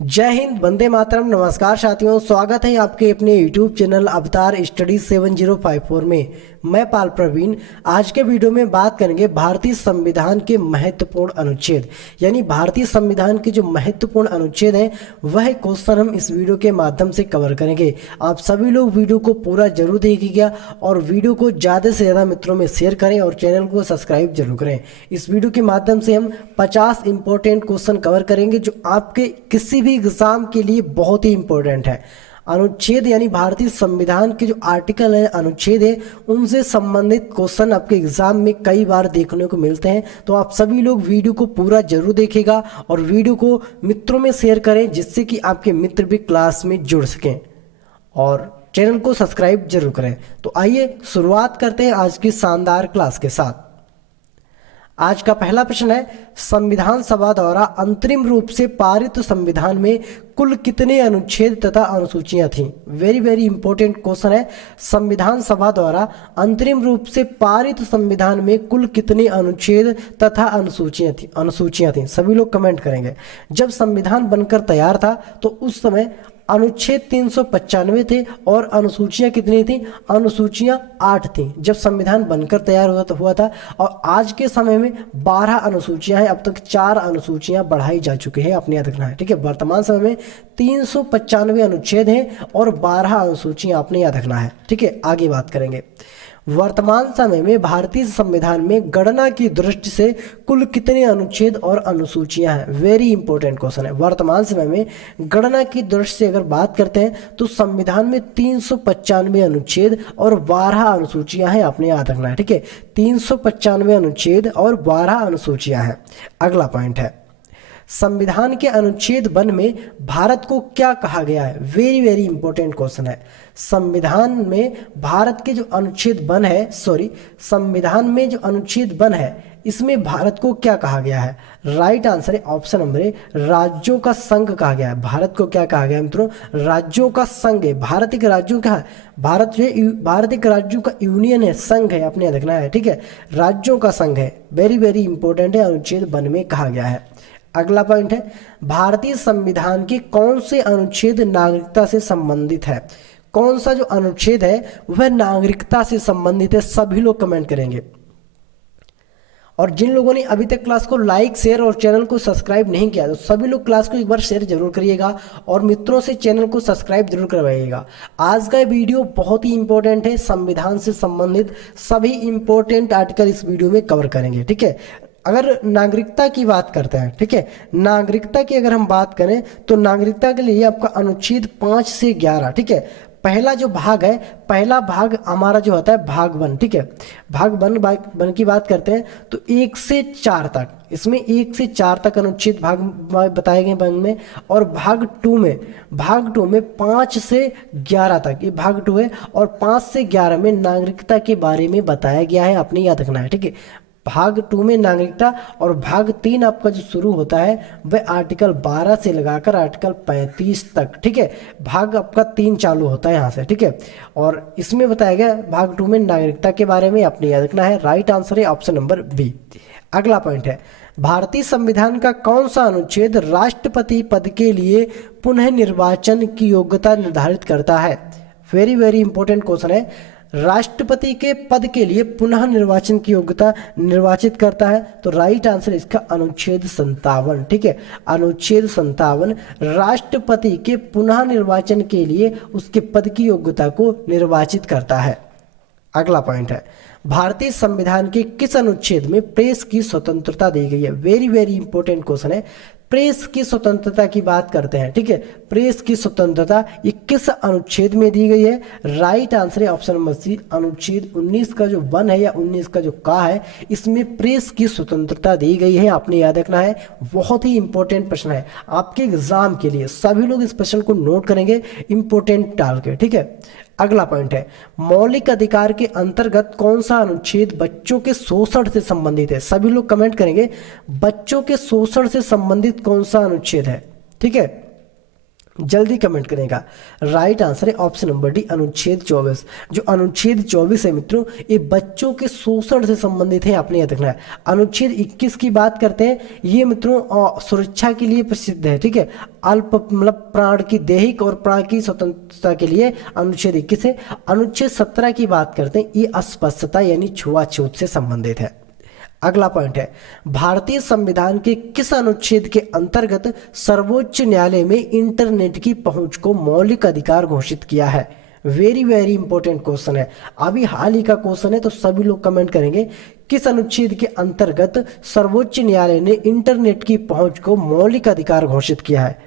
जय हिंद, वंदे मातरम। नमस्कार साथियों, स्वागत है आपके अपने यूट्यूब चैनल अवतार स्टडी 7054 में। मैं पाल प्रवीण। आज के वीडियो में बात करेंगे भारतीय संविधान के महत्वपूर्ण अनुच्छेद, यानी भारतीय संविधान के जो महत्वपूर्ण अनुच्छेद हैं वह क्वेश्चन हम इस वीडियो के माध्यम से कवर करेंगे। आप सभी लोग वीडियो को पूरा जरूर देखिएगा और वीडियो को ज़्यादा से ज़्यादा मित्रों में शेयर करें और चैनल को सब्सक्राइब जरूर करें। इस वीडियो के माध्यम से हम 50 इंपॉर्टेंट क्वेश्चन कवर करेंगे जो आपके किसी भी एग्जाम के लिए बहुत ही इंपॉर्टेंट है। अनुच्छेद यानी भारतीय संविधान के जो आर्टिकल है, अनुच्छेद है, उनसे संबंधित क्वेश्चन आपके एग्जाम में कई बार देखने को मिलते हैं। तो आप सभी लोग वीडियो को पूरा जरूर देखिएगा और वीडियो को मित्रों में शेयर करें जिससे कि आपके मित्र भी क्लास में जुड़ सकें और चैनल को सब्सक्राइब जरूर करें। तो आइए शुरुआत करते हैं आज की शानदार क्लास के साथ। आज का पहला प्रश्न है, संविधान सभा द्वारा अंतरिम रूप से पारित संविधान में कुल कितने अनुच्छेद तथा अनुसूचियां थीं? वेरी वेरी इंपॉर्टेंट क्वेश्चन है। संविधान सभा द्वारा अंतरिम रूप से पारित संविधान में कुल कितने अनुच्छेद तथा अनुसूचियां थीं? सभी लोग कमेंट करेंगे। जब संविधान बनकर तैयार था तो उस समय अनुच्छेद 395 थे और अनुसूचियां कितनी थी? अनुसूचियां 8 थी जब संविधान बनकर तैयार हुआ था। और आज के समय में 12 अनुसूचियां हैं। अब तक 4 अनुसूचियां बढ़ाई जा चुकी है, अपने याद रखना है, ठीक है। वर्तमान समय में 395 अनुच्छेद हैं और 12 अनुसूचियां अपने याद रखना है, ठीक है। आगे बात करेंगे। वर्तमान समय में भारतीय संविधान में गणना की दृष्टि से कुल कितने अनुच्छेद और अनुसूचियां हैं? वेरी इंपॉर्टेंट क्वेश्चन है। वर्तमान समय में गणना की दृष्टि से अगर बात करते हैं तो संविधान में 395 अनुच्छेद और 12 अनुसूचियां हैं, आपने याद रखना है, ठीक है। 395 अनुच्छेद और 12 अनुसूचियां हैं। अगला पॉइंट है, संविधान के अनुच्छेद 1 में भारत को क्या कहा गया है? वेरी वेरी इंपॉर्टेंट क्वेश्चन है। संविधान में भारत के जो अनुच्छेद 1 है, संविधान में जो अनुच्छेद 1 है इसमें भारत को क्या कहा गया है? राइट आंसर है ऑप्शन नंबर ए, राज्यों का संघ कहा गया है। भारत को क्या कहा गया है मित्रों? राज्यों का संघ है। भारत एक राज्यों का है, भारत एक राज्यों का यूनियन है, संघ है, अपने देखना है, ठीक है। राज्यों का संघ है, वेरी वेरी इंपॉर्टेंट है, अनुच्छेद 1 में कहा गया है। अगला पॉइंट है, भारतीय संविधान के कौन से अनुच्छेद नागरिकता से संबंधित है? कौन सा जो अनुच्छेद है वह नागरिकता से संबंधित है? सभी लोग कमेंट करेंगे। और जिन लोगों ने अभी तक क्लास को लाइक, शेयर और चैनल को सब्सक्राइब नहीं किया तो सभी लोग क्लास को एक बार शेयर जरूर करिएगा और मित्रों से चैनल को सब्सक्राइब जरूर करवाइएगा। आज का वीडियो बहुत ही इंपॉर्टेंट है, संविधान से संबंधित सभी इंपॉर्टेंट आर्टिकल इस वीडियो में कवर करेंगे, ठीक है। अगर नागरिकता की बात करते हैं, ठीक है, नागरिकता की अगर हम बात करें तो नागरिकता के लिए आपका अनुच्छेद 5 से 11, ठीक है। पहला जो भाग है, पहला भाग हमारा जो होता है भाग 1, ठीक है। भाग 1 की बात करते हैं तो 1 से 4 तक, इसमें 1 से 4 तक अनुच्छेद भाग बताए गए भाग में। और भाग 2 में 5 से 11 तक, ये भाग 2 है। और 5 से 11 में नागरिकता के बारे में बताया गया है, आपने याद रखना है, ठीक है। भाग 2 में नागरिकता। और भाग 3 आपका जो शुरू होता है वह आर्टिकल 12 से लगाकर आर्टिकल 35 तक, ठीक है। भाग आपका 3 चालू होता है यहाँ से, ठीक है। और इसमें बताया गया भाग 2 में नागरिकता के बारे में, आपने याद रखना है। राइट आंसर है ऑप्शन नंबर बी। अगला पॉइंट है, भारतीय संविधान का कौन सा अनुच्छेद राष्ट्रपति पद के लिए पुनः निर्वाचन की योग्यता निर्धारित करता है? वेरी वेरी इंपॉर्टेंट क्वेश्चन है। राष्ट्रपति के पद के लिए पुनः निर्वाचन की योग्यता निर्वाचित करता है तो राइट आंसर इसका अनुच्छेद 57, ठीक है। अनुच्छेद 57 राष्ट्रपति के पुनः निर्वाचन के लिए उसके पद की योग्यता को निर्वाचित करता है। अगला पॉइंट है, भारतीय संविधान के किस अनुच्छेद में प्रेस की स्वतंत्रता दी गई है? वेरी वेरी इंपॉर्टेंट क्वेश्चन है। प्रेस की स्वतंत्रता की बात करते हैं, ठीक है। प्रेस की स्वतंत्रता ये किस अनुच्छेद में दी गई है? राइट आंसर है ऑप्शन नंबर सी, अनुच्छेद 19 का जो 1 है या 19 का जो का है, इसमें प्रेस की स्वतंत्रता दी गई है, आपने याद रखना है। बहुत ही इंपॉर्टेंट प्रश्न है आपके एग्जाम के लिए, सभी लोग इस प्रश्न को नोट करेंगे इंपॉर्टेंट डाल के, ठीक है। अगला पॉइंट है, मौलिक अधिकार के अंतर्गत कौन सा अनुच्छेद बच्चों के शोषण से संबंधित है? सभी लोग कमेंट करेंगे, बच्चों के शोषण से संबंधित कौन सा अनुच्छेद है, ठीक है। जल्दी कमेंट करेगा। राइट आंसर है ऑप्शन नंबर डी, अनुच्छेद 24। जो अनुच्छेद 24 है मित्रों, ये बच्चों के शोषण से संबंधित है, आपने यह देखना है। अनुच्छेद 21 की बात करते हैं, ये मित्रों सुरक्षा के लिए प्रसिद्ध है, ठीक है। अल्प मतलब प्राण की दैहिक और प्राण की स्वतंत्रता के लिए अनुच्छेद 21 है। अनुच्छेद 17 की बात करते हैं, ये अस्पृश्यता यानी छुआछूत से संबंधित है। अगला पॉइंट है, भारतीय संविधान के किस अनुच्छेद के अंतर्गत सर्वोच्च न्यायालय में इंटरनेट की पहुंच को मौलिक अधिकार घोषित किया है? वेरी वेरी इंपॉर्टेंट क्वेश्चन है, अभी हाल ही का क्वेश्चन है, तो सभी लोग कमेंट करेंगे किस अनुच्छेद के अंतर्गत सर्वोच्च न्यायालय ने इंटरनेट की पहुंच को मौलिक अधिकार घोषित किया है?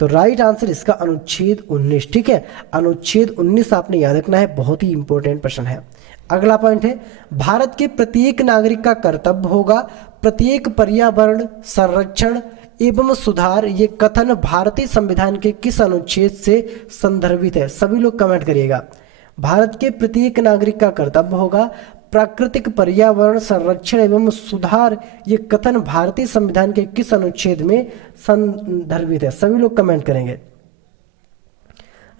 तो राइट आंसर इसका अनुच्छेद 19, ठीक है। अनुच्छेद 19 आपने याद रखना है, बहुत ही इंपॉर्टेंट प्रश्न है। अगला पॉइंट है, भारत के प्रत्येक नागरिक का कर्तव्य होगा प्रत्येक पर्यावरण संरक्षण एवं सुधार, ये कथन भारतीय संविधान के किस अनुच्छेद से संदर्भित है? सभी लोग कमेंट करिएगा। भारत के प्रत्येक नागरिक का कर्तव्य होगा प्राकृतिक पर्यावरण संरक्षण एवं सुधार, ये कथन भारतीय संविधान के किस अनुच्छेद में संदर्भित है? सभी लोग कमेंट करेंगे।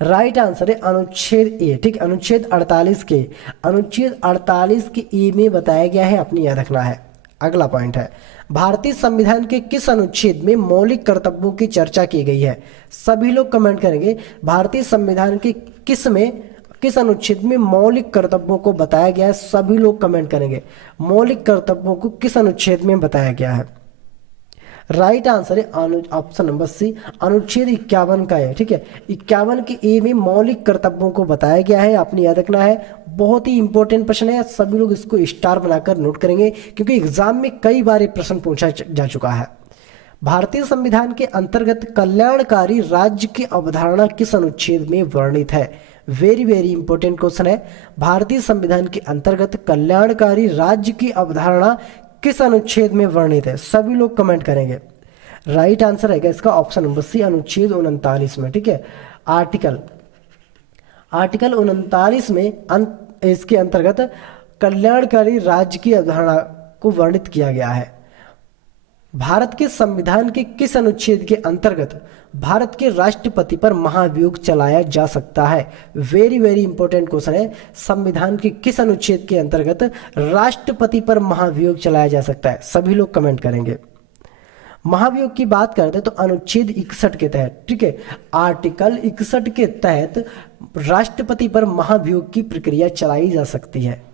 राइट आंसर है अनुच्छेद ए, ठीक। अनुच्छेद 48 के, अनुच्छेद 48 के ए में बताया गया है, आपने याद रखना है। अगला पॉइंट है, भारतीय संविधान के किस अनुच्छेद में मौलिक कर्तव्यों की चर्चा की गई है? सभी लोग कमेंट करेंगे। भारतीय संविधान के किस अनुच्छेद में मौलिक कर्तव्यों को बताया गया है? सभी लोग कमेंट करेंगे। मौलिक कर्तव्यों को किस अनुच्छेद में बताया गया है? राइट आंसर है ऑप्शन नंबर सी, अनुच्छेद 51 का है, ठीक है। 51 के ए में मौलिक कर्तव्यों को बताया गया है, आपने याद रखना है। बहुत ही इंपॉर्टेंट प्रश्न है, सभी लोग इसको स्टार बनाकर नोट करेंगे, क्योंकि एग्जाम में कई बार ये प्रश्न पूछा जा चुका है। भारतीय संविधान के अंतर्गत कल्याणकारी राज्य की अवधारणा किस अनुच्छेद में वर्णित है? वेरी वेरी इंपॉर्टेंट क्वेश्चन है। भारतीय संविधान के अंतर्गत कल्याणकारी राज्य की अवधारणा किस अनुच्छेद में वर्णित है? सभी लोग कमेंट करेंगे। राइट आंसर है इसका ऑप्शन नंबर सी, अनुच्छेद 39 में, ठीक है। आर्टिकल 39 में इसके अंतर्गत कल्याणकारी राज्य की अवधारणा को वर्णित किया गया है। भारत के संविधान के किस अनुच्छेद के अंतर्गत भारत के राष्ट्रपति पर महाभियोग चलाया जा सकता है? वेरी वेरी इंपॉर्टेंट क्वेश्चन है। संविधान के किस अनुच्छेद के अंतर्गत राष्ट्रपति पर महाभियोग चलाया जा सकता है? सभी लोग कमेंट करेंगे। महाभियोग की बात करते हैं तो अनुच्छेद 61 के तहत, ठीक है। आर्टिकल 61 के तहत राष्ट्रपति पर महाभियोग की प्रक्रिया चलाई जा सकती है।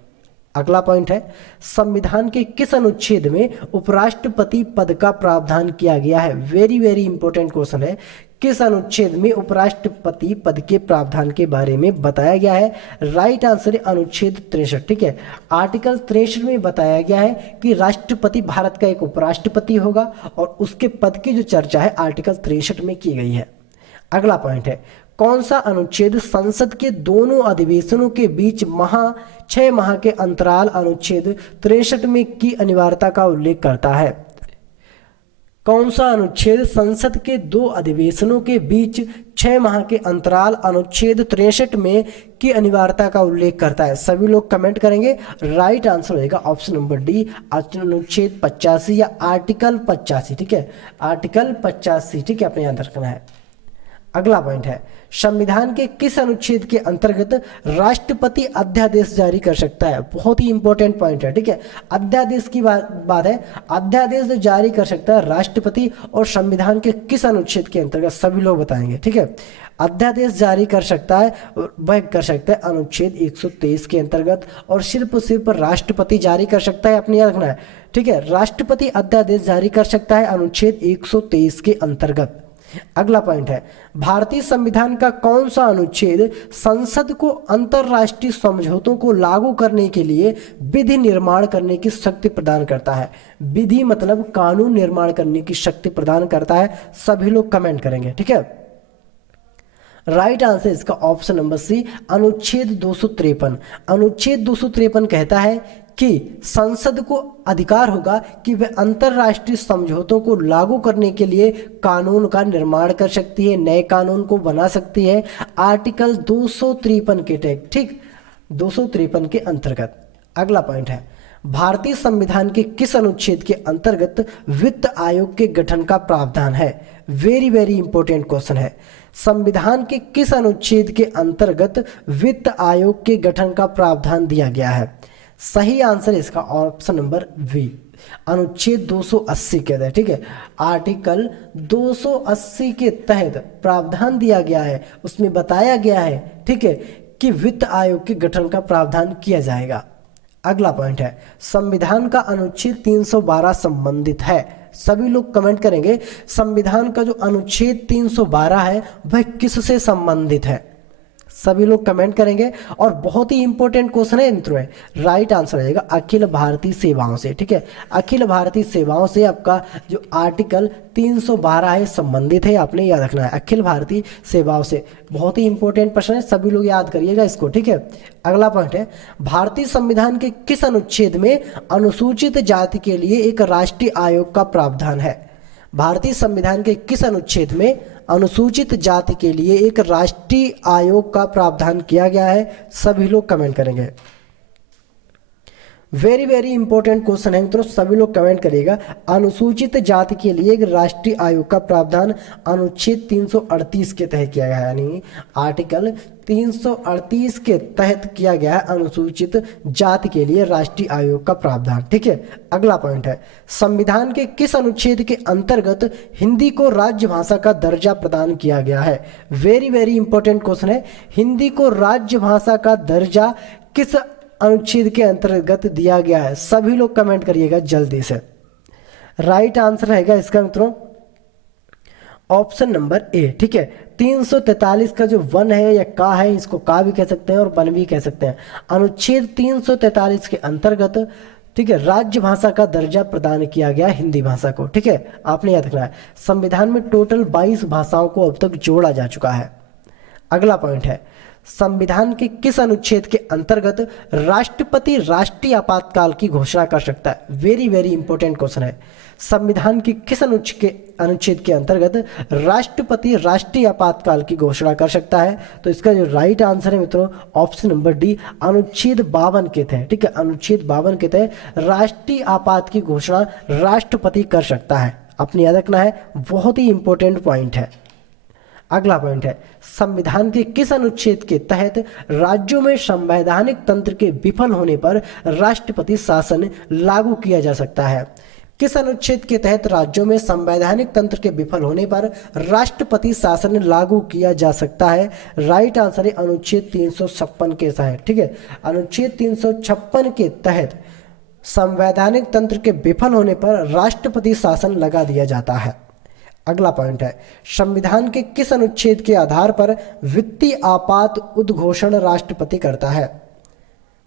अगला पॉइंट है, संविधान के किस अनुच्छेद में उपराष्ट्रपति पद का प्रावधान किया गया है? वेरी वेरी इंपॉर्टेंट क्वेश्चन है। किस अनुच्छेद में उपराष्ट्रपति पद के प्रावधान के बारे में बताया गया है? राइट आंसर है अनुच्छेद 63, ठीक है। आर्टिकल 63 में बताया गया है कि राष्ट्रपति भारत का एक उपराष्ट्रपति होगा, और उसके पद की जो चर्चा है आर्टिकल 63 में की गई है। अगला पॉइंट है, कौन सा अनुच्छेद संसद के दोनों अधिवेशनों के बीच 6 माह के अंतराल अनुच्छेद 63 में की अनिवार्यता का उल्लेख करता है? कौन सा अनुच्छेद संसद के 2 अधिवेशनों के बीच 6 माह के अंतराल अनुच्छेद 63 में की अनिवार्यता का उल्लेख करता है? सभी लोग कमेंट करेंगे। राइट आंसर होगा ऑप्शन नंबर डी, अनुच्छेद 85 या आर्टिकल 85, ठीक है। आर्टिकल 85, ठीक है, अपने याद रखना है। अगला पॉइंट है, संविधान के किस अनुच्छेद के अंतर्गत राष्ट्रपति अध्यादेश जारी कर सकता है? बहुत ही इंपॉर्टेंट पॉइंट है, ठीक है। अध्यादेश की बात है, अध्यादेश जारी कर सकता है राष्ट्रपति, और संविधान के किस अनुच्छेद के अंतर्गत? सभी लोग बताएंगे, ठीक है। अध्यादेश जारी कर सकता है, वह कर सकता है अनुच्छेद 123 के अंतर्गत, और सिर्फ राष्ट्रपति जारी कर सकता है, अपने याद रखना है, ठीक है। राष्ट्रपति अध्यादेश जारी कर सकता है अनुच्छेद 123 के अंतर्गत। अगला पॉइंट है, भारतीय संविधान का कौन सा अनुच्छेद संसद को अंतरराष्ट्रीय समझौतों को लागू करने के लिए विधि निर्माण करने की शक्ति प्रदान करता है? विधि मतलब कानून निर्माण करने की शक्ति प्रदान करता है। सभी लोग कमेंट करेंगे, ठीक है। राइट आंसर इसका ऑप्शन नंबर सी, अनुच्छेद 253। अनुच्छेद 253 कहता है कि संसद को अधिकार होगा कि वह अंतरराष्ट्रीय समझौतों को लागू करने के लिए कानून का निर्माण कर सकती है, नए कानून को बना सकती है, आर्टिकल 253 के तहत, ठीक, 253 के अंतर्गत। अगला पॉइंट है, भारतीय संविधान के किस अनुच्छेद के अंतर्गत वित्त आयोग के गठन का प्रावधान है? वेरी वेरी इंपॉर्टेंट क्वेश्चन है। संविधान के किस अनुच्छेद के अंतर्गत वित्त आयोग के गठन का प्रावधान दिया गया है? सही आंसर इसका ऑप्शन नंबर बी, अनुच्छेद 280 के तहत। ठीक है, आर्टिकल 280 के तहत प्रावधान दिया गया है, उसमें बताया गया है, ठीक है, कि वित्त आयोग के गठन का प्रावधान किया जाएगा। अगला पॉइंट है, संविधान का अनुच्छेद 312 संबंधित है। सभी लोग कमेंट करेंगे संविधान का जो अनुच्छेद 312 है वह किससे संबंधित है? सभी लोग कमेंट करेंगे और बहुत ही इंपॉर्टेंट क्वेश्चन है मित्रों। राइट आंसर रहेगा अखिल भारतीय सेवाओं से। ठीक है, अखिल भारतीय सेवाओं से आपका जो आर्टिकल 312 है संबंधित है, आपने याद रखना है, अखिल भारतीय सेवाओं से। बहुत ही इंपॉर्टेंट प्रश्न है, सभी लोग याद करिएगा इसको। ठीक है, अगला पॉइंट है, भारतीय संविधान के किस अनुच्छेद में अनुसूचित जाति के लिए एक राष्ट्रीय आयोग का प्रावधान है? भारतीय संविधान के किस अनुच्छेद में अनुसूचित जाति के लिए एक राष्ट्रीय आयोग का प्रावधान किया गया है? सभी लोग कमेंट करेंगे। वेरी वेरी इंपॉर्टेंट क्वेश्चन है मित्रों, सभी लोग कमेंट करिएगा। अनुसूचित जाति के लिए एक राष्ट्रीय आयोग का प्रावधान अनुच्छेद 338 के तहत किया गया है, यानी आर्टिकल 338 के तहत किया गया है अनुसूचित जाति के लिए राष्ट्रीय आयोग का प्रावधान। ठीक है, अगला पॉइंट है, संविधान के किस अनुच्छेद के अंतर्गत हिंदी को राज्य भाषा का दर्जा प्रदान किया गया है? वेरी वेरी इंपॉर्टेंट क्वेश्चन है, हिंदी को राज्य भाषा का दर्जा किस अनुच्छेद के अंतर्गत दिया गया है? सभी लोग कमेंट करिएगा जल्दी से। राइट आंसर रहेगा इसका मित्रों ऑप्शन नंबर ए। ठीक है, 343 का जो वन है या का है, इसको का भी कह सकते हैं और वन भी कह सकते हैं। अनुच्छेद 343 के अंतर्गत, ठीक है, राज्य भाषा का दर्जा प्रदान किया गया हिंदी भाषा को। ठीक है, आपने याद रखना है। संविधान में टोटल 22 भाषाओं को अब तक जोड़ा जा चुका है। अगला पॉइंट है, संविधान के किस अनुच्छेद के अंतर्गत राष्ट्रपति राष्ट्रीय आपातकाल की घोषणा कर सकता है? वेरी वेरी इंपॉर्टेंट क्वेश्चन है। संविधान के किस अनुच्छेद के अंतर्गत राष्ट्रपति राष्ट्रीय आपातकाल की घोषणा कर सकता है? तो इसका जो राइट आंसर है मित्रों ऑप्शन नंबर डी, अनुच्छेद 52 के तहत। ठीक है, अनुच्छेद 52 के तहत राष्ट्रीय आपात की घोषणा राष्ट्रपति कर सकता है। आपने याद रखना है, बहुत ही इंपॉर्टेंट पॉइंट है। अगला पॉइंट है, संविधान के किस अनुच्छेद के तहत राज्यों में संवैधानिक तंत्र के विफल होने पर राष्ट्रपति शासन लागू किया जा सकता है? किस अनुच्छेद के तहत राज्यों में संवैधानिक तंत्र के विफल होने पर राष्ट्रपति शासन लागू किया जा सकता है? राइट आंसर है अनुच्छेद 356 के तहत। ठीक है, अनुच्छेद 356 के तहत संवैधानिक तंत्र के विफल होने पर राष्ट्रपति शासन लगा दिया जाता है। अगला पॉइंट है, संविधान के किस अनुच्छेद के आधार पर वित्तीय आपात उद्घोषण राष्ट्रपति करता है?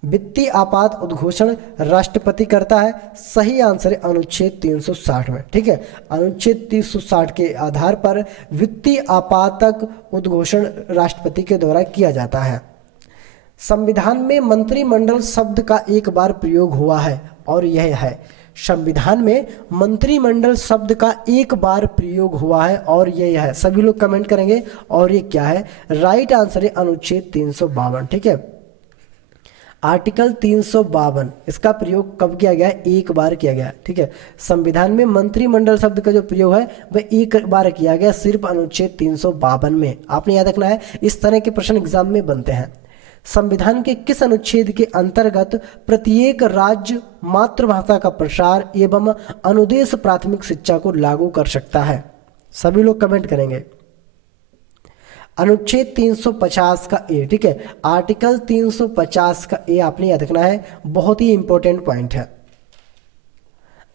वित्तीय आपात उद्घोषण राष्ट्रपति करता है। सही आंसर है अनुच्छेद 360 में। ठीक है, अनुच्छेद 360 के आधार पर वित्तीय आपातक उद्घोषण राष्ट्रपति के द्वारा किया जाता है। संविधान में मंत्रिमंडल शब्द का एक बार प्रयोग हुआ है और यह है, संविधान में मंत्रिमंडल शब्द का एक बार प्रयोग हुआ है और यह है। सभी लोग कमेंट करेंगे और ये क्या है? राइट आंसर है अनुच्छेद 352। ठीक है, आर्टिकल 352 इसका प्रयोग कब किया गया है? एक बार किया गया। ठीक है, संविधान में मंत्रिमंडल शब्द का जो प्रयोग है वह एक बार किया गया, सिर्फ अनुच्छेद 352 में। आपने याद रखना है, इस तरह के प्रश्न एग्जाम में बनते हैं। संविधान के किस अनुच्छेद के अंतर्गत प्रत्येक राज्य मातृभाषा का प्रसार एवं अनुदेश प्राथमिक शिक्षा को लागू कर सकता है? सभी लोग कमेंट करेंगे। अनुच्छेद 350 का ए। ठीक है, आर्टिकल 350 का ए आपने याद रखना है, बहुत ही इंपॉर्टेंट पॉइंट है।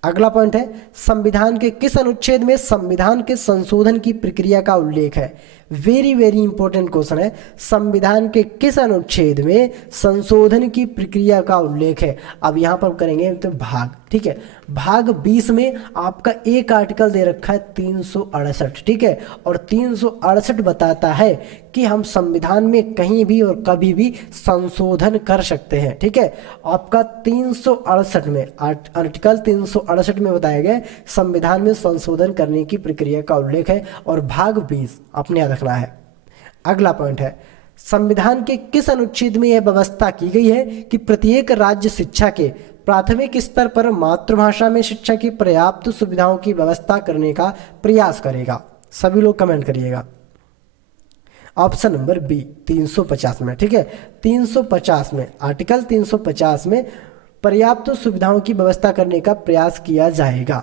अगला पॉइंट है, संविधान के किस अनुच्छेद में संविधान के संशोधन की प्रक्रिया का उल्लेख है? वेरी वेरी इंपॉर्टेंट क्वेश्चन है, संविधान के किस अनुच्छेद में संशोधन की प्रक्रिया का उल्लेख है? अब यहाँ पर करेंगे तो भाग। ठीक है, भाग 20 में आपका एक आर्टिकल दे रखा है 368। ठीक है, और 368 बताता है कि हम संविधान में कहीं भी और कभी भी संशोधन कर सकते हैं। ठीक है, आपका 368 में आर्टिकल 368 में बताया गया संविधान में संशोधन करने की प्रक्रिया का उल्लेख है और भाग 20 आपने याद रखना है। अगला पॉइंट है, संविधान के किस अनुच्छेद में यह व्यवस्था की गई है कि प्रत्येक राज्य शिक्षा के प्राथमिक स्तर पर मातृभाषा में शिक्षा की पर्याप्त सुविधाओं की व्यवस्था करने का प्रयास करेगा? सभी लोग कमेंट करिएगा। ऑप्शन नंबर बी 350 में, ठीक है। 350 में, आर्टिकल 350 में पर्याप्त सुविधाओं की व्यवस्था करने का प्रयास किया जाएगा।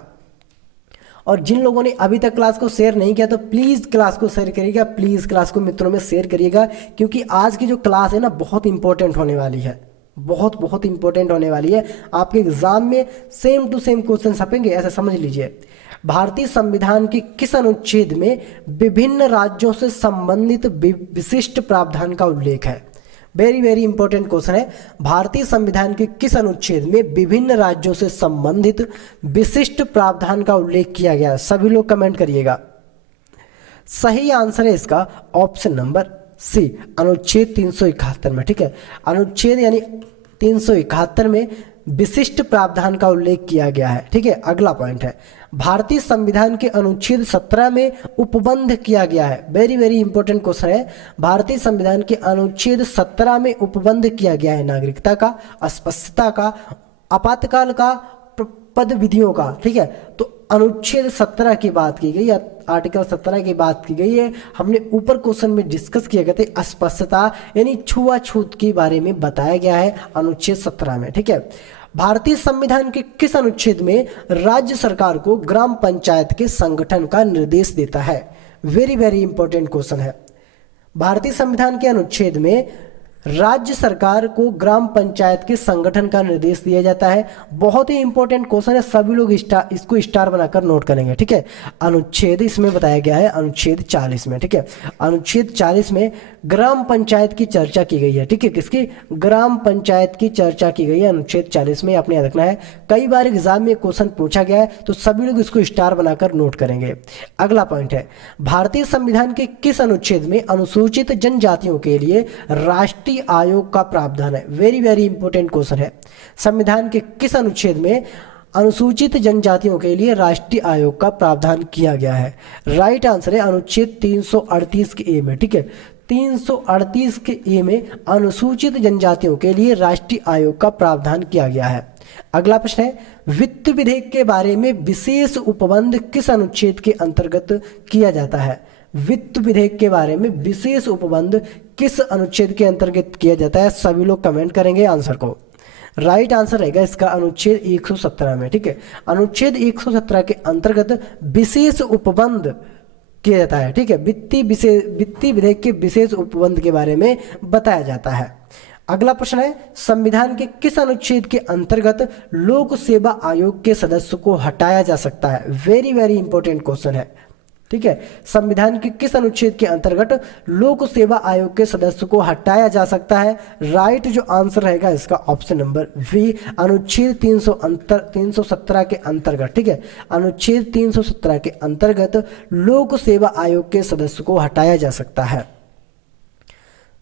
और जिन लोगों ने अभी तक क्लास को शेयर नहीं किया तो प्लीज़ क्लास को शेयर करिएगा, प्लीज़ क्लास को मित्रों में शेयर करिएगा, क्योंकि आज की जो क्लास है ना बहुत इंपॉर्टेंट होने वाली है, बहुत इंपॉर्टेंट होने वाली है। आपके एग्जाम में सेम टू सेम क्वेश्चन छपेंगे, ऐसा समझ लीजिए। भारतीय संविधान के किस अनुच्छेद में विभिन्न राज्यों से संबंधित विशिष्ट प्रावधान का उल्लेख है? वेरी इंपॉर्टेंट क्वेश्चन है। भारतीय संविधान के किस अनुच्छेद में विभिन्न राज्यों से संबंधित विशिष्ट प्रावधान का उल्लेख किया गया? सभी लोग कमेंट करिएगा। सही आंसर है इसका ऑप्शन नंबर सी, अनुच्छेद 371 में, ठीक है। अनुच्छेद यानी 371 में विशिष्ट प्रावधान का उल्लेख किया गया है, ठीक है। अगला पॉइंट है, भारतीय संविधान के अनुच्छेद 17 में उपबंध किया गया है। वेरी इंपॉर्टेंट क्वेश्चन है। भारतीय संविधान के अनुच्छेद 17 में उपबंध किया गया है नागरिकता का, अस्पृश्यता का, आपातकाल का, पद विधियों का, ठीक है। तो अनुच्छेद 17 की बात की गई या आर्टिकल 17 की बात की गई है। हमने ऊपर क्वेश्चन में डिस्कस किया गया था, अस्पृश्यता यानी छुआछूत के बारे में बताया गया है अनुच्छेद 17 में, ठीक है। भारतीय संविधान के किस अनुच्छेद में राज्य सरकार को ग्राम पंचायत के संगठन का निर्देश देता है? वेरी इंपॉर्टेंट क्वेश्चन है। भारतीय संविधान के अनुच्छेद में राज्य सरकार को ग्राम पंचायत के संगठन का निर्देश दिया जाता है। बहुत ही इंपॉर्टेंट क्वेश्चन है, सभी लोग इसको स्टार बनाकर नोट करेंगे, ठीक है। अनुच्छेद इसमें बताया गया है अनुच्छेद 40 में, ठीक है। अनुच्छेद 40 में ग्राम पंचायत की चर्चा की गई है, ठीक है। किसकी? ग्राम पंचायत की चर्चा की गई है अनुच्छेद 40 में, आपने याद रखना है। कई बार एग्जाम में क्वेश्चन पूछा गया है तो सभी लोग इसको स्टार बनाकर नोट करेंगे। अगला पॉइंट है, भारतीय संविधान के किस अनुच्छेद में अनुसूचित जनजातियों के लिए राष्ट्रीय आयोग का प्रावधान है? वेरी इंपॉर्टेंट क्वेश्चन है। संविधान के किस अनुच्छेद में अनुसूचित जनजातियों के लिए राष्ट्रीय आयोग का प्रावधान किया गया है? राइट आंसर है अनुच्छेद 338 के ए में, ठीक है। 338 के ए में अनुसूचित जनजातियों के लिए राष्ट्रीय आयोग का प्रावधान किया गया है। अगला प्रश्न है, वित्त विधेयक के बारे में विशेष उपबंध किस अनुच्छेद के अंतर्गत किया जाता है? वित्त विधेयक के बारे में विशेष उपबंध किस अनुच्छेद के अंतर्गत किया जाता है? सभी लोग कमेंट करेंगे आंसर को। राइट आंसर रहेगा इसका अनुच्छेद 117 में, ठीक है। अनुच्छेद 117 के अंतर्गत विशेष उपबंध किया जाता है, ठीक है। वित्तीय विधेयक के विशेष उपबंध के बारे में बताया जाता है। अगला प्रश्न है, संविधान के किस अनुच्छेद के अंतर्गत लोक सेवा आयोग के सदस्य को हटाया जा सकता है? वेरी इंपॉर्टेंट क्वेश्चन है, ठीक है। संविधान के किस अनुच्छेद के अंतर्गत लोक सेवा आयोग के सदस्य को हटाया जा सकता है? राइट जो आंसर रहेगा इसका ऑप्शन नंबर बी, अनुच्छेद 317 के अंतर्गत, ठीक है। अनुच्छेद 317 के अंतर्गत लोक सेवा आयोग के सदस्य को हटाया जा सकता है।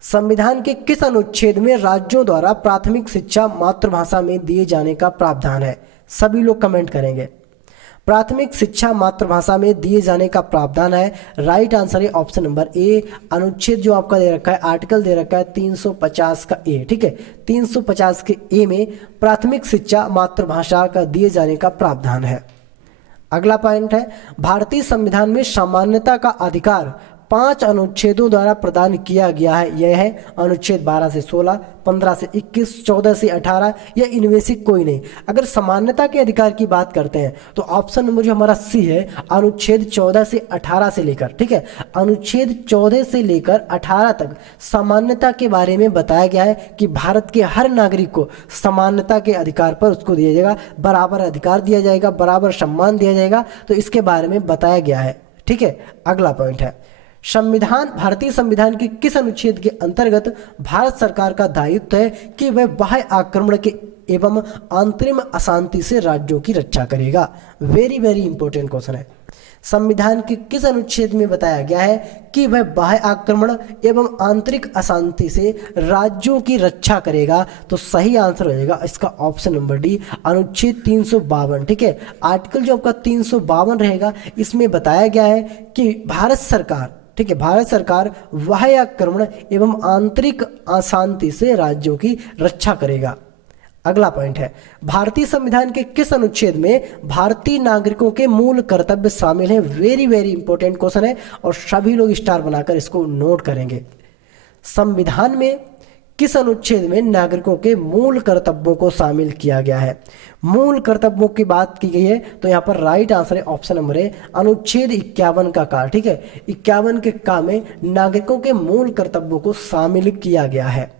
संविधान के किस अनुच्छेद में राज्यों द्वारा प्राथमिक शिक्षा मातृभाषा में दिए जाने का प्रावधान है? सभी लोग कमेंट करेंगे। प्राथमिक शिक्षा मातृभाषा में दिए जाने का प्रावधान है। राइट आंसर है ऑप्शन नंबर ए, अनुच्छेद जो आपका दे रखा है, आर्टिकल दे रखा है 350 का ए, ठीक है। 350 के ए में प्राथमिक शिक्षा मातृभाषा का दिए जाने का प्रावधान है। अगला पॉइंट है, भारतीय संविधान में सामान्यता का अधिकार 5 अनुच्छेदों द्वारा प्रदान किया गया है। यह है अनुच्छेद 12 से 16, 15 से 21, 14 से 18 या इनमें से कोई नहीं। अगर समानता के अधिकार की बात करते हैं तो ऑप्शन नंबर जो हमारा सी है, अनुच्छेद 14 से 18 से लेकर, ठीक है। अनुच्छेद 14 से लेकर 18 तक समानता के बारे में बताया गया है कि भारत के हर नागरिक को समानता के अधिकार पर उसको दिया जाएगा, बराबर अधिकार दिया जाएगा, बराबर सम्मान दिया जाएगा। तो इसके बारे में बताया गया है, ठीक है। अगला पॉइंट है, भारतीय संविधान के किस अनुच्छेद के अंतर्गत भारत सरकार का दायित्व है कि वह बाह्य आक्रमण के एवं आंतरिक अशांति से राज्यों की रक्षा करेगा? वेरी इंपॉर्टेंट क्वेश्चन है। संविधान के किस अनुच्छेद में बताया गया है कि वह बाह्य आक्रमण एवं आंतरिक अशांति से राज्यों की रक्षा करेगा? तो सही आंसर हो जाएगा इसका ऑप्शन नंबर डी, अनुच्छेद 352, ठीक है। आर्टिकल जो आपका 352 रहेगा, इसमें बताया गया है कि भारत सरकार, ठीक है, भारत सरकार बाह्य आक्रमण एवं आंतरिक अशांति से राज्यों की रक्षा करेगा। अगला पॉइंट है, भारतीय संविधान के किस अनुच्छेद में भारतीय नागरिकों के मूल कर्तव्य शामिल हैं? वेरी वेरी इंपॉर्टेंट क्वेश्चन है और सभी लोग स्टार बनाकर इसको नोट करेंगे। संविधान में किस अनुच्छेद में नागरिकों के मूल कर्तव्यों को शामिल किया गया है? मूल कर्तव्यों की बात की गई है तो यहाँ पर राइट आंसर है ऑप्शन नंबर ए, अनुच्छेद 51 का का। ठीक है, 51 के का में नागरिकों के मूल कर्तव्यों को शामिल किया गया है।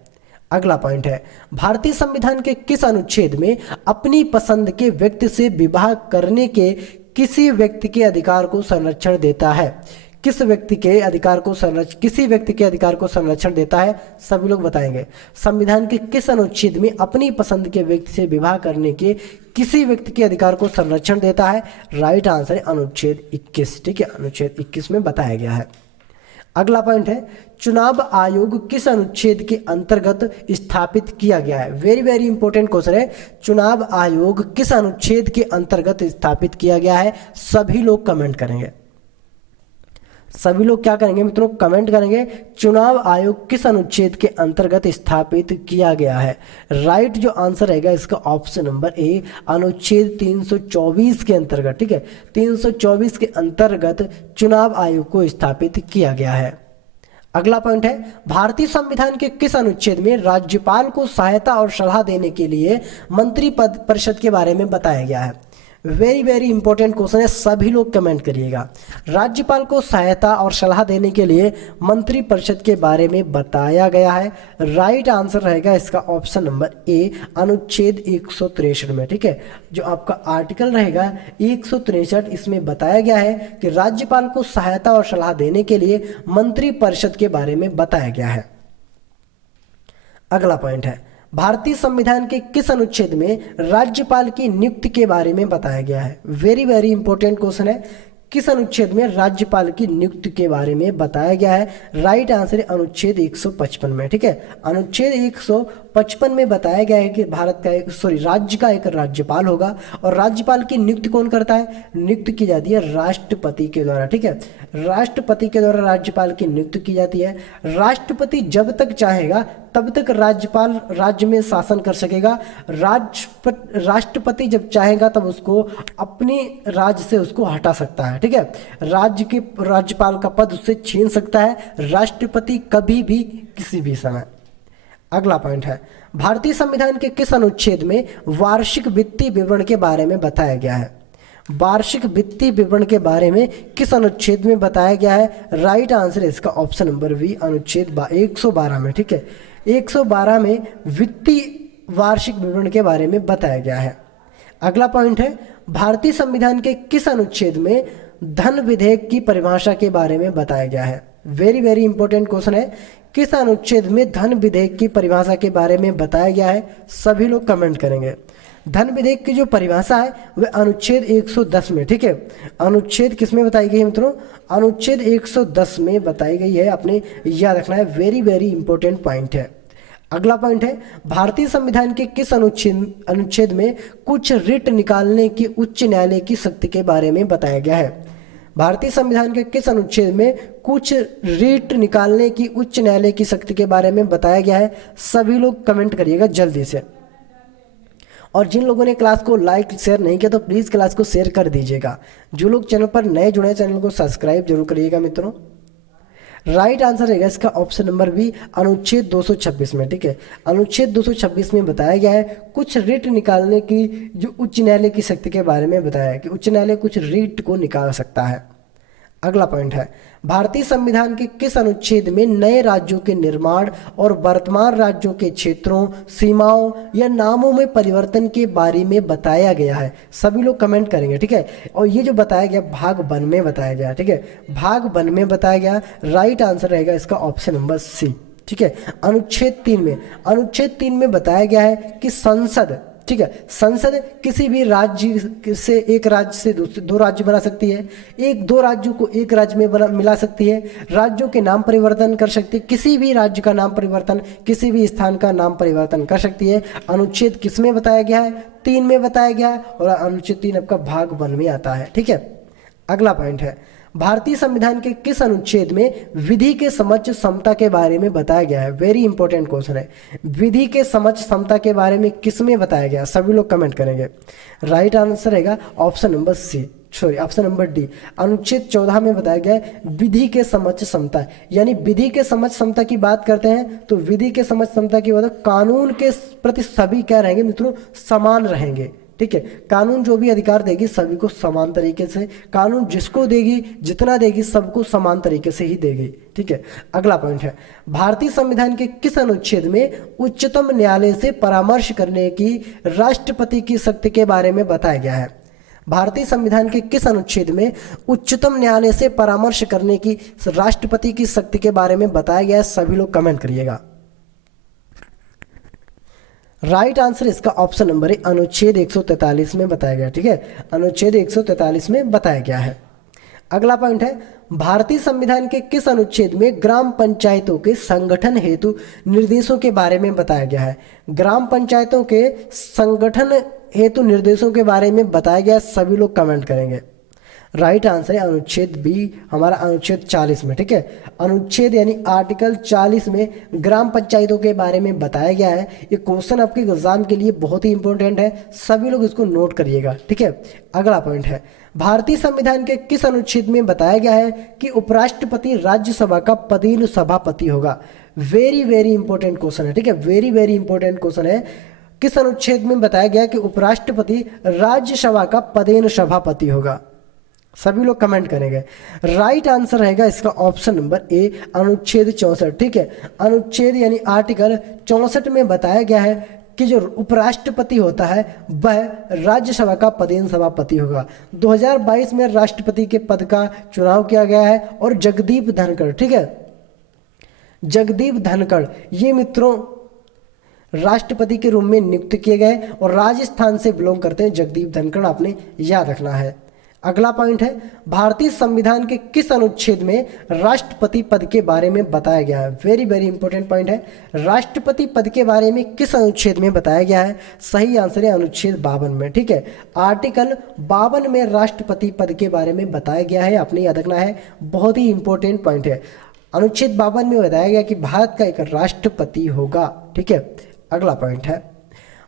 अगला पॉइंट है, भारतीय संविधान के किस अनुच्छेद में अपनी पसंद के व्यक्ति से विवाह करने के किसी व्यक्ति के अधिकार को संरक्षण देता है? किसी व्यक्ति के अधिकार को संरक्षण देता है? सभी लोग बताएंगे। संविधान के किस अनुच्छेद में अपनी पसंद के व्यक्ति से विवाह करने के किसी व्यक्ति के अधिकार को संरक्षण देता है? राइट आंसर है अनुच्छेद 21। ठीक है, अनुच्छेद 21 में बताया गया है। अगला पॉइंट है, चुनाव आयोग किस अनुच्छेद के अंतर्गत स्थापित किया गया है? वेरी वेरी इंपॉर्टेंट क्वेश्चन है, चुनाव आयोग किस अनुच्छेद के अंतर्गत स्थापित किया गया है? सभी लोग कमेंट करेंगे। सभी लोग क्या करेंगे मित्रों? कमेंट करेंगे। चुनाव आयोग किस अनुच्छेद के अंतर्गत स्थापित किया गया है? राइट जो आंसर रहेगा इसका ऑप्शन नंबर ए, अनुच्छेद 324 के अंतर्गत। ठीक है, 324 के अंतर्गत चुनाव आयोग को स्थापित किया गया है। अगला पॉइंट है, भारतीय संविधान के किस अनुच्छेद में राज्यपाल को सहायता और सलाह देने के लिए मंत्री परिषद के बारे में बताया गया है? वेरी वेरी इंपॉर्टेंट क्वेश्चन है, सभी लोग कमेंट करिएगा। राज्यपाल को सहायता और सलाह देने के लिए मंत्री परिषद के बारे में बताया गया है। राइट आंसर रहेगा इसका ऑप्शन नंबर ए, अनुच्छेद 163 में। ठीक है, जो आपका आर्टिकल रहेगा 163, इसमें बताया गया है कि राज्यपाल को सहायता और सलाह देने के लिए मंत्री परिषद के बारे में बताया गया है। अगला पॉइंट है, भारतीय संविधान के किस अनुच्छेद में राज्यपाल की नियुक्ति के बारे में बताया गया है? वेरी वेरी इंपॉर्टेंट क्वेश्चन है, किस अनुच्छेद में राज्यपाल की नियुक्ति के बारे में बताया गया है? राइट आंसर है अनुच्छेद 155 में। ठीक है, अनुच्छेद 155 में बताया गया है कि राज्य का एक राज्यपाल होगा और राज्यपाल की नियुक्ति कौन करता है? नियुक्ति की जाती है राष्ट्रपति के द्वारा। ठीक है, राष्ट्रपति के द्वारा राज्यपाल की नियुक्ति की जाती है। राष्ट्रपति जब तक चाहेगा तब तक राज्यपाल राज्य में शासन कर सकेगा। राष्ट्रपति जब चाहेगा तब उसको अपने राज्य से उसको हटा सकता है। ठीक है, राज्यपाल का पद उससे छीन सकता है राष्ट्रपति कभी भी किसी भी समय। अगला पॉइंट है, भारतीय संविधान के किस अनुच्छेद में वार्षिक वित्तीय विवरण के बारे में बताया गया है? वार्षिक वित्तीय विवरण के बारे में किस अनुच्छेद में बताया गया है? राइट आंसर है इसका ऑप्शन नंबर बी, अनुच्छेद 112 में। ठीक है, 112 में वित्तीय वार्षिक विवरण के बारे में बताया गया है। अगला पॉइंट है, भारतीय संविधान के किस अनुच्छेद में धन विधेयक की परिभाषा के बारे में बताया गया है? वेरी वेरी इंपॉर्टेंट क्वेश्चन है, किस अनुच्छेद में धन विधेयक की परिभाषा के बारे में बताया गया है? सभी लोग कमेंट करेंगे। धन विधेयक की जो परिभाषा है वह अनुच्छेद 110 में। ठीक है, अनुच्छेद किस में बताई गई है मित्रों? अनुच्छेद 110 में बताई गई है, आपने याद रखना है। वेरी वेरी इंपॉर्टेंट पॉइंट है। अगला पॉइंट है, भारतीय संविधान के किस अनुच्छेद में कुछ रिट निकालने की उच्च न्यायालय की शक्ति के बारे में बताया गया है? भारतीय संविधान के किस अनुच्छेद में कुछ रिट निकालने की उच्च न्यायालय की शक्ति के बारे में बताया गया है? सभी लोग कमेंट करिएगा जल्दी से। और जिन लोगों ने क्लास को लाइक शेयर नहीं किया तो प्लीज़ क्लास को शेयर कर दीजिएगा। जो लोग चैनल पर नए जुड़े हैं चैनल को सब्सक्राइब जरूर करिएगा मित्रों। राइट आंसर रहेगा इसका ऑप्शन नंबर बी, अनुच्छेद 226 में। ठीक है, अनुच्छेद 226 में बताया गया है कुछ रिट निकालने की जो उच्च न्यायालय की शक्ति के बारे में बताया है कि उच्च न्यायालय कुछ रिट को निकाल सकता है। अगला पॉइंट है, भारतीय संविधान के किस अनुच्छेद में नए राज्यों के निर्माण और वर्तमान राज्यों के क्षेत्रों, सीमाओं या नामों में परिवर्तन के बारे में बताया गया है? सभी लोग कमेंट करेंगे। ठीक है, और ये जो बताया गया भाग 1 में बताया गया। ठीक है, भाग 1 में बताया गया। राइट आंसर रहेगा इसका ऑप्शन नंबर सी। ठीक है, अनुच्छेद 3 में बताया गया है कि संसद, ठीक है, संसद किसी भी राज्य से एक राज्य से दो राज्य बना सकती है, दो राज्यों को एक राज्य में मिला सकती है, राज्यों के नाम परिवर्तन कर सकती है, किसी भी राज्य का नाम परिवर्तन, किसी भी स्थान का नाम परिवर्तन कर सकती है। अनुच्छेद किस में बताया गया है? 3 में बताया गया है और अनुच्छेद 3 आपका भाग 1 में आता है। ठीक है, अगला पॉइंट है, भारतीय संविधान के किस अनुच्छेद में विधि के समक्ष समता के बारे में बताया गया है? वेरी इंपॉर्टेंट क्वेश्चन है। विधि के समक्ष समता के बारे में किस में बताया गया? सभी लोग कमेंट करेंगे। राइट आंसर रहेगा ऑप्शन नंबर डी। अनुच्छेद 14 में बताया गया है विधि के समक्ष समता। यानी विधि के समक्ष समता की बात करते हैं तो विधि के समक्ष समता की बात कानून के प्रति सभी क्या रहेंगे मित्रों? समान रहेंगे। ठीक है, कानून जो भी अधिकार देगी सभी को समान तरीके से, कानून जिसको देगी जितना देगी सबको समान तरीके से ही देगी। ठीक है, अगला पॉइंट है भारतीय संविधान के किस अनुच्छेद में उच्चतम न्यायालय से परामर्श करने की राष्ट्रपति की शक्ति के बारे में बताया गया है? भारतीय संविधान के किस अनुच्छेद में उच्चतम न्यायालय से परामर्श करने की राष्ट्रपति की शक्ति के बारे में बताया गया है? सभी लोग कमेंट करिएगा। राइट आंसर इसका ऑप्शन नंबर है अनुच्छेद 143 में बताया गया। ठीक है, अनुच्छेद 143 में बताया गया है। अगला पॉइंट है भारतीय संविधान के किस अनुच्छेद में ग्राम पंचायतों के संगठन हेतु निर्देशों के बारे में बताया गया है? ग्राम पंचायतों के संगठन हेतु निर्देशों के बारे में बताया गया। सभी लोग कमेंट करेंगे। राइट आंसर है अनुच्छेद बी, हमारा अनुच्छेद 40 में। ठीक है, अनुच्छेद यानी आर्टिकल 40 में ग्राम पंचायतों के बारे में बताया गया है। ये क्वेश्चन आपके एग्जाम के लिए बहुत ही इंपॉर्टेंट है, सभी लोग इसको नोट करिएगा। ठीक है, अगला पॉइंट है भारतीय संविधान के किस अनुच्छेद में बताया गया है कि उपराष्ट्रपति राज्यसभा का पदेन सभापति होगा? वेरी वेरी इंपॉर्टेंट क्वेश्चन है। ठीक है, वेरी वेरी इंपॉर्टेंट क्वेश्चन है। किस अनुच्छेद में बताया गया कि उपराष्ट्रपति राज्यसभा का पदेन सभापति होगा? सभी लोग कमेंट करेंगे। राइट आंसर रहेगा इसका ऑप्शन नंबर ए, अनुच्छेद 64। ठीक है, अनुच्छेद यानी आर्टिकल 64 में बताया गया है कि जो उपराष्ट्रपति होता है वह राज्यसभा का पदेन सभापति होगा। 2022 में राष्ट्रपति के पद का चुनाव किया गया है और जगदीप धनखड़, ठीक है, जगदीप धनखड़ ये मित्रों राष्ट्रपति के रूप में नियुक्त किए गए और राजस्थान से बिलोंग करते हैं जगदीप धनखड़, आपने याद रखना है। अगला पॉइंट है भारतीय संविधान के किस अनुच्छेद में राष्ट्रपति पद के बारे में बताया गया है? वेरी वेरी इंपॉर्टेंट पॉइंट है। राष्ट्रपति पद के बारे में किस अनुच्छेद में बताया गया है? सही आंसर है अनुच्छेद 52 में। ठीक है, आर्टिकल 52 में राष्ट्रपति पद के बारे में बताया गया है, आपने याद रखना है, बहुत ही इंपॉर्टेंट पॉइंट है। अनुच्छेद 52 में बताया गया कि भारत का एक राष्ट्रपति होगा। ठीक है, अगला पॉइंट है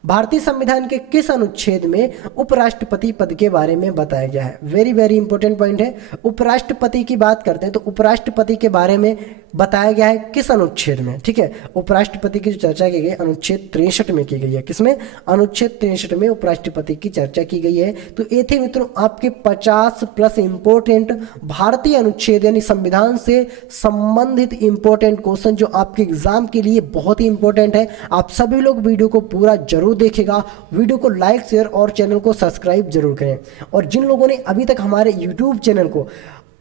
भारतीय संविधान के किस अनुच्छेद में उपराष्ट्रपति पद के बारे में बताया गया है? वेरी वेरी इंपॉर्टेंट पॉइंट है। उपराष्ट्रपति की बात करते हैं तो उपराष्ट्रपति के बारे में बताया गया है किस अनुच्छेद में? ठीक है, उपराष्ट्रपति की जो चर्चा की गई अनुच्छेद 63 में की गई है। किसमें? अनुच्छेद 63 में उपराष्ट्रपति की चर्चा की गई है। तो ये थे मित्रों आपके 50 प्लस इंपॉर्टेंट भारतीय अनुच्छेद यानी संविधान से संबंधित इंपॉर्टेंट क्वेश्चन जो आपके एग्जाम के लिए बहुत ही इंपॉर्टेंट है। आप सभी लोग वीडियो को पूरा जरूर देखेगा, वीडियो को लाइक शेयर और चैनल को सब्सक्राइब जरूर करें। और जिन लोगों ने अभी तक हमारे यूट्यूब चैनल को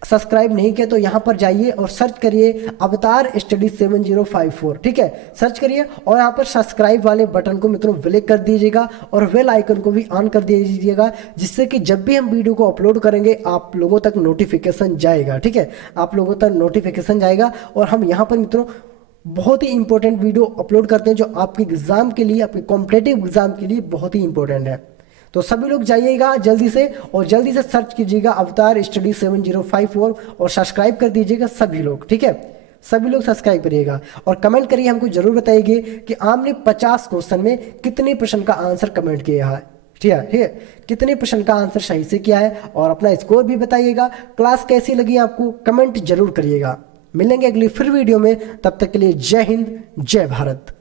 सब्सक्राइब नहीं किया तो यहाँ पर जाइए और सर्च करिए अवतार स्टडी 7054। ठीक है, सर्च करिए और यहाँ पर सब्सक्राइब वाले बटन को मित्रों क्लिक कर दीजिएगा और बेल आइकन को भी ऑन कर दीजिएगा, जिससे कि जब भी हम वीडियो को अपलोड करेंगे आप लोगों तक नोटिफिकेशन जाएगा। ठीक है, आप लोगों तक नोटिफिकेशन जाएगा और हम यहाँ पर मित्रों बहुत ही इंपॉर्टेंट वीडियो अपलोड करते हैं जो आपके एग्जाम के लिए, आपके कॉम्पिटिटिव एग्जाम के लिए बहुत ही इंपॉर्टेंट है। तो सभी लोग जाइएगा जल्दी से और जल्दी से सर्च कीजिएगा अवतार स्टडी 7054 और सब्सक्राइब कर दीजिएगा सभी लोग। ठीक है, सभी लोग सब्सक्राइब करिएगा और कमेंट करिए, हमको जरूर बताइए कि आपने 50 क्वेश्चन में कितने प्रश्न का आंसर कमेंट किया है। ठीक है, कितने प्रश्न का आंसर सही से किया है और अपना स्कोर भी बताइएगा। क्लास कैसी लगी आपको कमेंट जरूर करिएगा। मिलेंगे अगली फिर वीडियो में, तब तक के लिए जय हिंद जय भारत।